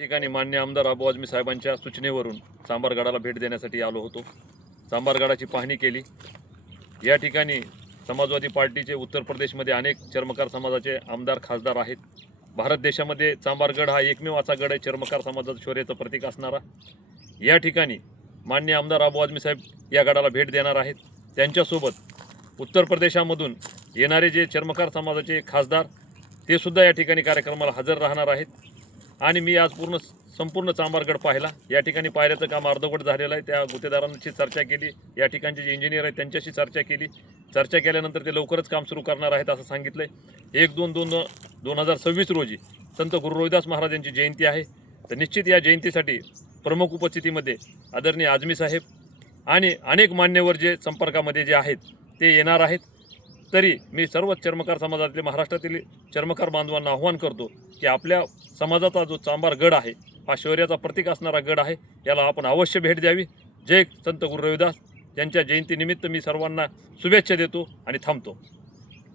ठिकाणी मान्य आमदार अबू आझमी साहेबांच्या सूचनेवरून चांभारगडाला भेट देण्यासाठी आलो होतो. चांभारगडाची पाहणी केली. या ठिकाणी समाजवादी पार्टीचे उत्तर प्रदेशमध्ये अनेक चर्मकार समाजाचे आमदार खासदार आहेत. भारत देशामध्ये चांभारगड हा एकमेव असा गड आहे चर्मकार समाजाचं शौर्याचं प्रतीक असणारा. या ठिकाणी मान्य आमदार अबू आझमी साहेब या गडाला भेट देणार आहेत. त्यांच्यासोबत उत्तर प्रदेशामधून येणारे जे चर्मकार समाजाचे खासदार ते सुद्धा या ठिकाणी कार्यक्रमाला हजर राहणार आहेत. आणि मी आज संपूर्ण चांभारगड पाहिला. या ठिकाणी पायऱ्याचं काम अर्धवट झालेलं आहे. त्या गुत्तेदारांची चर्चा केली. या ठिकाणचे जे इंजिनियर आहेत त्यांच्याशी चर्चा केली. चर्चा केल्यानंतर ते लवकरच काम सुरू करणार आहेत असं सांगितलंय. 1/2/2026 रोजी संत गुरु रविदास महाराज यांची जयंती आहे. तर निश्चित या जयंतीसाठी प्रमुख उपस्थितीमध्ये आदरणीय आझमी साहेब आणि अनेक मान्यवर जे संपर्कामध्ये जे आहेत ते येणार आहेत. तरी मी सर्व चर्मकार समाजातले महाराष्ट्रातील चर्मकार बांधवांना आव्हान करतो की आपल्या समाजाचा जो चांभारगड आहे हा शौर्याचा प्रतीक असणारा गड आहे. याला आपण अवश्य भेट द्यावी. जय संत गुरु रविदास यांच्या जयंतीनिमित्त मी सर्वांना शुभेच्छा देतो आणि थांबतो.